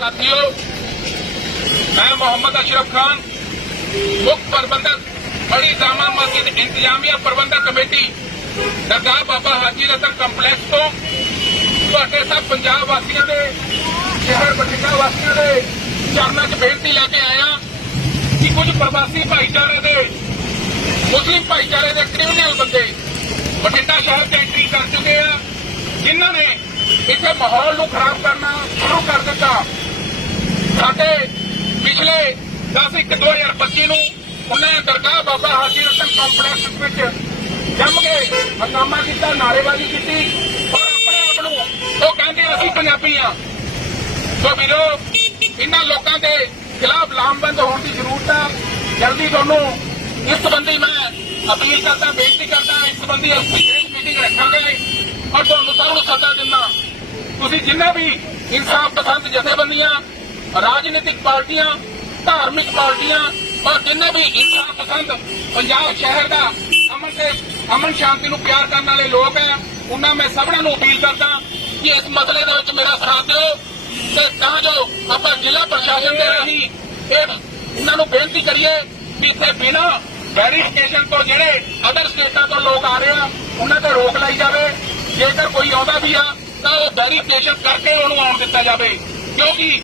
ਸਾਥੀਓ ਮੈਂ मोहम्मद अशरफ खान मुख्य प्रबंधक बड़ी जामा मस्जिद इंतजामिया प्रबंधक कमेटी ਦਰਗਾਹ ਬਾਬਾ ਹਾਜੀ ਰਤਨ ਕੰਪਲੈਕਸ ਤੋਂ ਤੁਹਾਡੇ ਸਭ ਪੰਜਾਬ ਵਾਸੀਆਂ ਦੇ ਸ਼ਹਿਰ ਬਠਿੰਡਾ ਵਾਸੀਆਂ ਦੇ ਚਰਨਾਂ 'ਚ ਬੇਨਤੀ ਲੈ ਕੇ ਆਇਆ ਕਿ ਕੁਝ ਪ੍ਰਵਾਸੀ ਭਾਈਚਾਰੇ ਦੇ ਮੁਸਲਿਮ ਭਾਈਚਾਰੇ ਦੇ ਕ੍ਰਿਮੀਨਲ ਬੰਦੇ ਬਠਿੰਡਾ ਸ਼ਹਿਰ 'ਚ ਐਂਟਰੀ ਕਰ ਚੁੱਕੇ ਆ ਜਿਨ੍ਹਾਂ ਨੇ ਇੱਥੇ ਮਾਹੌਲ ਨੂੰ ਖਰਾਬ ਕਰਨਾ ਸ਼ੁਰੂ ਕਰ ਦਿੱਤਾ ਸਾਡੇ ਪਿਛਲੇ 10/1/2025 ਨੂੰ ਉਹਨਾਂ ਦਰਗਾਹ ਬਾਬਾ ਹਾਜੀ ਰਤਨ ਕੰਪਲੈਕਸ ਵਿੱਚ ਜੰਮ ਕੇ ਹੰਗਾਮਾ ਕੀਤਾ ਨਾਰੇਬਾਜ਼ੀ ਕੀਤੀ ਔਰ ਆਪਣੇ ਆਪ ਨੂੰ ਉਹ ਕਹਿੰਦੇ ਅਸੀਂ ਪੰਜਾਬੀ ਆ ਸੋ ਵੀਰੋ, ਇਹਨਾਂ ਲੋਕਾਂ ਦੇ ਖਿਲਾਫ ਲਾਮਬੰਦ ਹੋਣ ਦੀ ਜ਼ਰੂਰਤ ਹੈ ਜਲਦੀ ਤੁਹਾਨੂੰ ਇਸ ਸੰਬੰਧੀ ਮੈਂ ਅਪੀਲ ਕਰਦਾ, ਬੇਨਤੀ ਕਰਦਾ, ਇਸ ਸੰਬੰਧੀ ਅਸੀਂ ਵਿਸ਼ੇਸ਼ ਮੀਟਿੰਗ ਰੱਖਾਂਗੇ ਔਰ ਤੁਹਾਨੂੰ ਸਭ ਨੂੰ ਸੱਦਾ ਦਿੰਦਾ। ਤੁਸੀਂ ਜਿੰਨੇ ਵੀ ਇਨਸਾਫ ਪਸੰਦ ਜਥੇਬੰਦੀਆਂ ਰਾਜਨੀਤਿਕ ਪਾਰਟੀਆਂ, ਧਾਰਮਿਕ ਪਾਰਟੀਆਂ ਔਰ ਜਿੰਨੇ ਵੀ ਇਨਸਾਫ ਪਸੰਦ ਪੰਜਾਬ ਸ਼ਹਿਰ ਦਾ, ਅਮਨ ਤੇ ਅਮਨ ਸ਼ਾਂਤੀ ਨੂੰ ਪਿਆਰ ਕਰਨ ਵਾਲੇ ਲੋਕ ਹੈ ਉਹਨਾਂ ਮੈਂ ਸਭਨਾਂ ਨੂੰ ਅਪੀਲ ਕਰਦਾ ਕਿ ਇਸ ਮਸਲੇ ਦੇ ਵਿੱਚ ਮੇਰਾ ਸਾਥ ਦਿਓ ਤੇ ਤਾਂ ਜੋ ਆਪਾਂ ਜ਼ਿਲ੍ਹਾ ਪ੍ਰਸ਼ਾਸਨ ਦੇ ਰਾਹੀਂ ਇਹ ਇਹਨਾਂ ਨੂੰ ਬੇਨਤੀ ਕਰੀਏ ਕਿ ਇੱਥੇ ਬਿਨਾਂ ਵੈਰੀਫਿਕੇਸ਼ਨ ਤੋਂ ਜਿਹੜੇ ਅਦਰ ਸਟੇਟਾਂ ਤੋਂ ਲੋਕ ਆ ਰਹੇ ਆ, ਉਹਨਾਂ ਤੇ ਰੋਕ ਲਾਈ ਜਾਵੇ। ਜੇਕਰ ਕੋਈ ਆਉਂਦਾ ਵੀ ਆ, ਤਾਂ ਉਹ ਵੈਰੀਫਿਕੇਸ਼ਨ ਕਰਕੇ ਉਹਨੂੰ ਆਉਣ ਦਿੱਤਾ ਜਾਵੇ। ਕਿਉਂਕਿ